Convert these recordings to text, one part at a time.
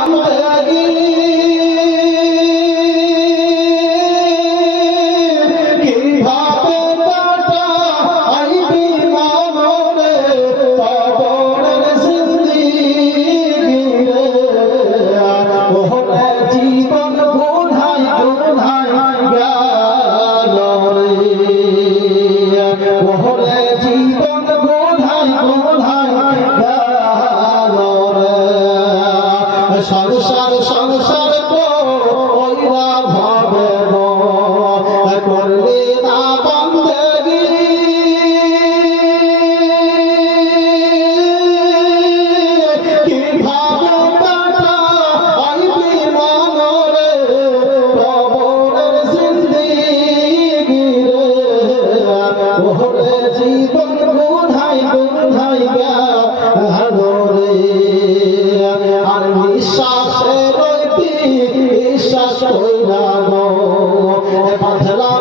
Vamos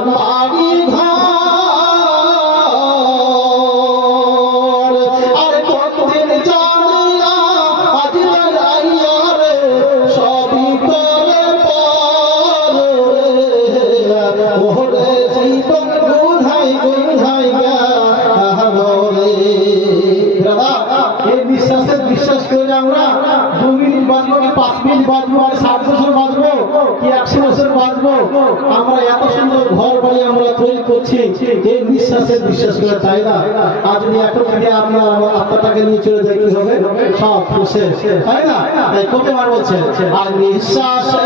Muhammad. বিশ্বাসে করে আমরা দু মিনিট বাঁচবো কি পাঁচ মিনিট বাঁচবো আর সাত বছর বাঁচবো কি একশো বছর বাঁচবো আমরা এত সুন্দর ঘর বাড়ি আমরা তৈরি করছি। এই বিশ্বাসের বিশ্বাস করে চাই না। আর যদি এখন থেকে আপনার আমার আত্মাটাকে নিয়ে চলে যাই, কি হবে? সব শেষ। তাই না? তাই কত বার বলছে আর নিঃশ্বাসে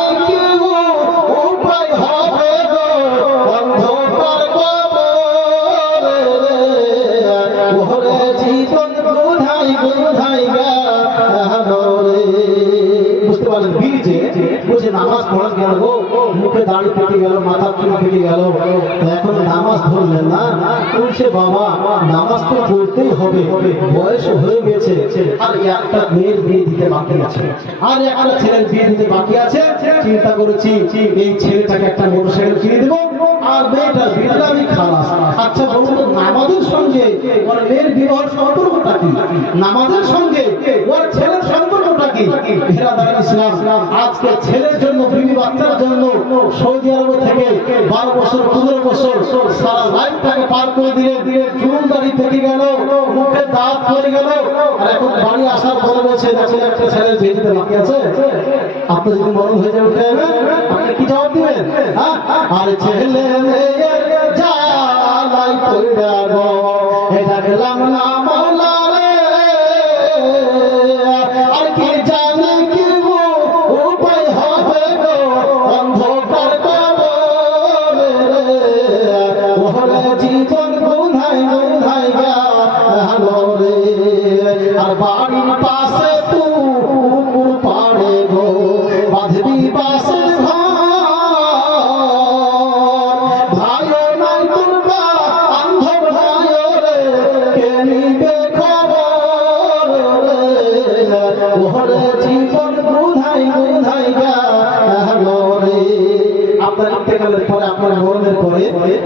বীজে বুঝে নামাজ পড়া গেল, মুখে দাড়ি পেটে গেল, মাথা চুল পেটে গেল। এখন নামাজ ধরলেন না? বলছে, বাবা, নামাজ তো পড়তেই হবে। বয়স হয়ে গেছে। আর একটা মেয়ের বিয়ে দিতে বাকি আছে। আর একটা ছেলের বিয়ে দিতে বাকি আছে। চিন্তা করেছি, এই ছেলেটাকে একটা মোটরসাইকেল কিনে দেবো। আর মেয়েটার বিয়েটা আমি খালাস। আচ্ছা বলুন নামাজের সঙ্গে মেয়ের বিবাহের সম্পর্কটা কি? নামাজের সঙ্গে ওর ছেলের কি ফেরাদার আজকে ছেলের জন্য, বিবি বাচ্চার জন্য সৌদি আরব থেকে বারো বছর, পনেরো বছর সারা লাইফটাকে পার করে দিলে চুরুলদারি থেকে গেল, মুখে দাঁত পড়ে গেল, আর এখন বাড়ি আসার পরে বলছে একটা ছেলের দিতে বাকি আছে। আপনার যদি মরণ হয়ে যাবে উঠে আপনি কি জবাব দিবেন? হ্যাঁ? আর ছেলে জালাই কইরা গো এটা গেলাম না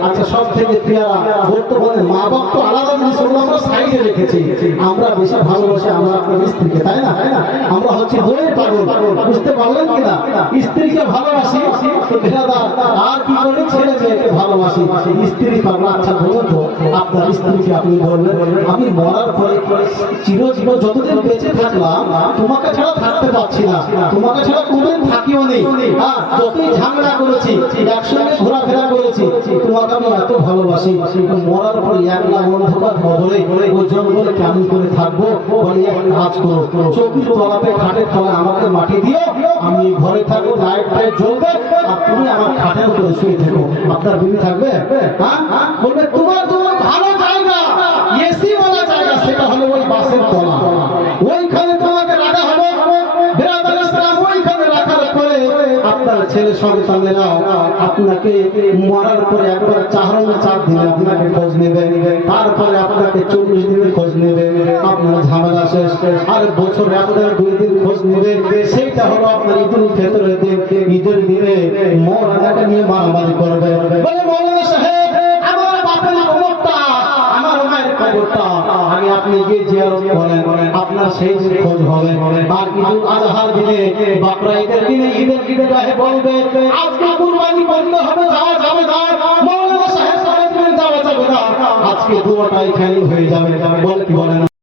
আচ্ছা সব থেকে পেয়ারা বর্তমানে মা বাপ তো আলাদা ওগুলো আমরা সাইডে রেখেছি। আমরা বেশি ভালোবাসি, আমরা আপনার স্ত্রীকে, তাই না? আমরা হচ্ছে বইয়ের পাগল, বুঝতে পারলেন কিনা? স্ত্রীকে ভালোবাসি তো মেয়েকে ভালোবাসি। স্ত্রী পাগল আচ্ছা বলুন তো, আপনার স্ত্রীকে আপনি বলবেন আমি মরার পরে চিরজীবন যতদিন বেঁচে থাকলাম, তোমাকে ছাড়া থাকতে পারছি না। তোমাকে ছাড়া কোনদিন থাকিও নেই হ্যাঁ যতই ঝামেলা করেছি, একসঙ্গে ঘোরাফেরা করেছি, তোমাকে আমি এত ভালোবাসি। মরার পরে একলা অন্ধকার কবরে ওই জঙ্গলে কেমন করে থাকব, বলে এক কাজ করো। চৌকির তলাতে, খাটের তলায় আমাকে মাটি দিও। আমি ঘরে থাকব, লাইট ফাইট জ্বলবে, আর তুমি আমার খাটের উপরে শুয়ে থাকো। মাথার বিন্দু থাকবে? হ্যাঁ? বলবে, তোমার তোমার ভালো জায়গা। এসি বলা জায়গা, সেটা হলো ওই বাসের তলা। ওইখানে তোমাকে রাখা হবে। আপনাকে মরার পরে একবার চাহরণা চার দিন আপনাকে খোঁজ নেবে। তারপরে আপনাকে চল্লিশ দিনের খোঁজ নেবে। আপনার আপনার দিন দিন। দিনে বলে সেই খোঁজ হবে। আর ঈদুল আজহার দিনে ঈদের দিনে ঈদের রাহে বলবে, আজকে কুরবানি করতে হয়ে যাবে। বলে কি বলেন?